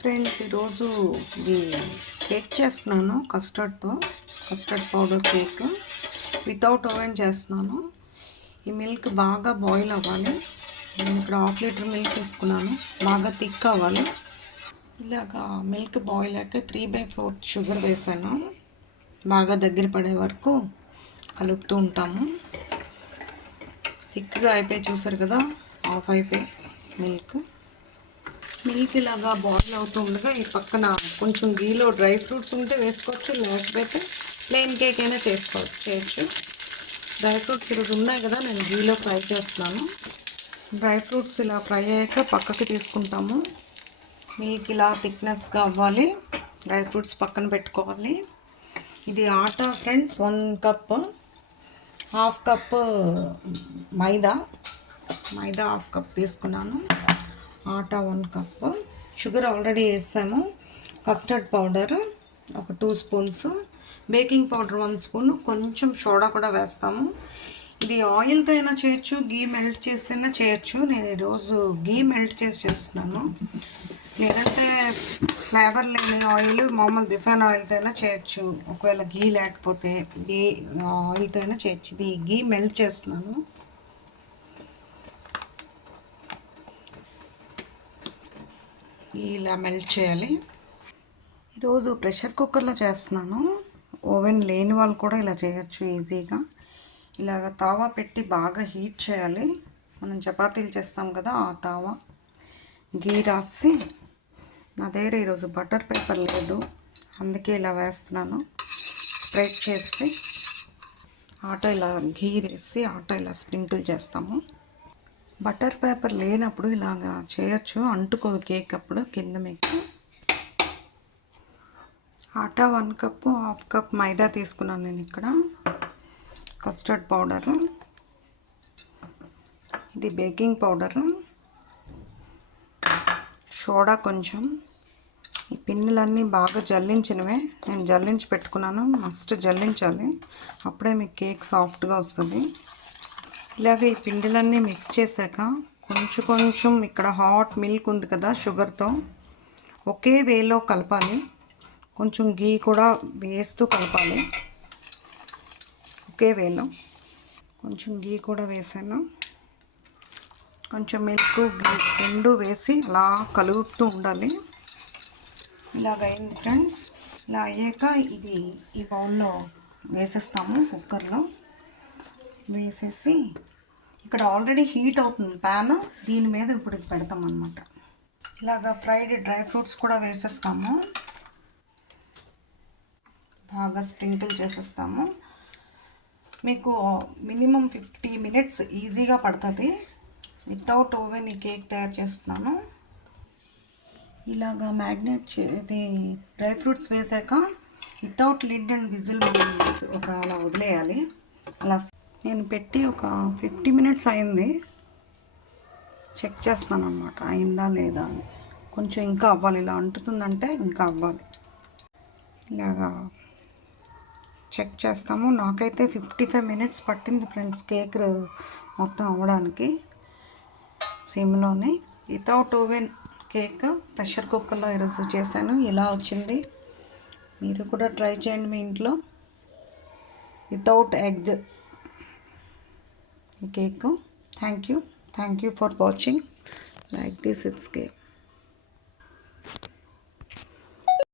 Friends, ఈరోజు ఇది cake చేస్తున్నాను custard powder cake without oven చేస్తున్నాను. ఈ మిల్క్ బాగా బాయిల్ అవ్వాలి. నేను ఇక్కడ 1/2 లీటర్ మిల్క్ తీసుకున్నాను. బాగా థిక్ అవ్వాలి. ఇలాగా మిల్క్ బాయిల్ అయ్యాక 3/4 షుగర్ వేసాను. బాగా దగ్గర పడే వరకు కలుపుతూ ఉంటాము. థిక్గా అయిపోయి చూసారు కదా, ఆఫ్ అయిపోయి మిల్క్ ఇలాగా బాయిల్ అవుతూ ఉండగా ఈ పక్కన కొంచెం గీలో డ్రై ఫ్రూట్స్ ఉంటే వేసుకోవచ్చు, లేకపోతే ప్లెయిన్ కేక్ అయినా చేయొచ్చు. డ్రై ఫ్రూట్స్ ఈరోజు ఉన్నాయి కదా, నేను గీలో ఫ్రై చేస్తున్నాను. డ్రై ఫ్రూట్స్ ఇలా ఫ్రై అయ్యాక పక్కకి తీసుకుంటాము. మిల్క్ ఇలా థిక్నెస్గా అవ్వాలి. డ్రై ఫ్రూట్స్ పక్కన పెట్టుకోవాలి. ఇది ఆటా ఫ్రెండ్స్, 1 కప్, 1/2 కప్ మైదా 1/2 కప్ తీసుకున్నాను. ఆటా 1 కప్, షుగర్ ఆల్రెడీ వేసాము. కస్టర్డ్ పౌడర్ ఒక 2 స్పూన్స్, బేకింగ్ పౌడర్ 1 స్పూన్, కొంచెం సోడా కూడా వేస్తాము. ఇది ఆయిల్తో అయినా చేయొచ్చు, గీ మెల్ట్ చేసైనా చేయొచ్చు. నేను ఈరోజు గీ మెల్ట్ చేసి చేస్తున్నాను. లేదంటే ఫ్లేవర్ లేని ఆయిల్, మామూలు రిఫైన్ ఆయిల్తో అయినా చేయొచ్చు. ఒకవేళ గీ లేకపోతే గీ ఆయిల్తో అయినా చేయొచ్చు. ఇది గీ మెల్ట్ చేస్తున్నాను. ఇలా మెల్ట్ చేయాలి. ఈరోజు ప్రెషర్ కుక్కర్లో చేస్తున్నాను. ఓవెన్ లేని వాళ్ళు కూడా ఇలా చేయొచ్చు ఈజీగా. ఇలాగ తావా పెట్టి బాగా హీట్ చేయాలి. మనం చపాతీలు చేస్తాం కదా, ఆ తావా గీ రాసి. నా దగ్గర ఈరోజు బటర్ పేపర్ లేదు, అందుకే ఇలా వేస్తున్నాను. స్ప్రెడ్ చేసి ఆటా ఇలా గీ వేసి ఆటా ఇలా స్ప్రింకిల్ చేస్తాము. బటర్ పేపర్ లేనప్పుడు ఇలాగా చేయొచ్చు, అంటుకోదు కేక్ అప్పుడు కింద మీకు. ఆటా 1 కప్పు, 1/2 కప్ మైదా తీసుకున్నాను నేను ఇక్కడ. కస్టర్డ్ పౌడరు, ఇది బేకింగ్ పౌడరు, సోడా కొంచెం. ఈ పిండిలన్నీ బాగా జల్లించినవే, నేను జల్లించి పెట్టుకున్నాను. మస్ట్ జల్లించాలి, అప్పుడే మీకు కేక్ సాఫ్ట్గా వస్తుంది. ఇలాగ ఈ పిండిలన్నీ మిక్స్ చేశాక కొంచెం ఇక్కడ హాట్ మిల్క్ ఉంది కదా, షుగర్తో ఒకే వేలో కలపాలి. కొంచెం గీ కూడా వేస్తూ కలపాలి. ఒకే వేలో కొంచెం గీ కూడా వేసాను. కొంచెం మిల్క్, గీ రెండు వేసి అలా కలుపుతూ ఉండాలి. ఇలాగ అయింది ఫ్రెండ్స్. ఇలా అయ్యాక ఇది ఈ బౌల్లో వేసేస్తాము. కుక్కర్లో వేసేసి ఇక్కడ ఆల్రెడీ హీట్ అవుతుంది ప్యాన్, దీని మీద ఇప్పుడు ఇది పెడతాం అన్నమాట. ఇలాగ ఫ్రైడ్ డ్రై ఫ్రూట్స్ కూడా వేసేస్తాము. బాగా స్ప్రింకిల్ చేసేస్తాము. మీకు మినిమం 50 మినిట్స్ ఈజీగా పడుతుంది. వితౌట్ ఓవెన్ ఈ కేక్ తయారు చేస్తున్నాను. ఇలాగా మ్యాగ్నేట్ ఇది డ్రై ఫ్రూట్స్ వేసాక వితౌట్ లిడ్ అండ్ విజిల్ ఒక అలా వదిలేయాలి. అలా నేను పెట్టి ఒక 50 మినిట్స్ అయింది. చెక్ చేస్తాను అన్నమాట, అయిందా లేదా అని. కొంచెం ఇంకా అవ్వాలి, ఇలా అంటుతుందంటే ఇంకా అవ్వాలి. ఇలాగా చెక్ చేస్తాము. నాకైతే 55 మినిట్స్ పట్టింది ఫ్రెండ్స్ కేక్ మొత్తం అవ్వడానికి. సిమ్లోనే వితౌట్ ఓవెన్ కేక్ ప్రెషర్ కుక్కర్లో ఈరోజు చేశాను. ఇలా వచ్చింది. మీరు కూడా ట్రై చేయండి మీ ఇంట్లో. వితౌట్ ఎగ్ ఈ cake. Thank you for watching. Like this it's cake.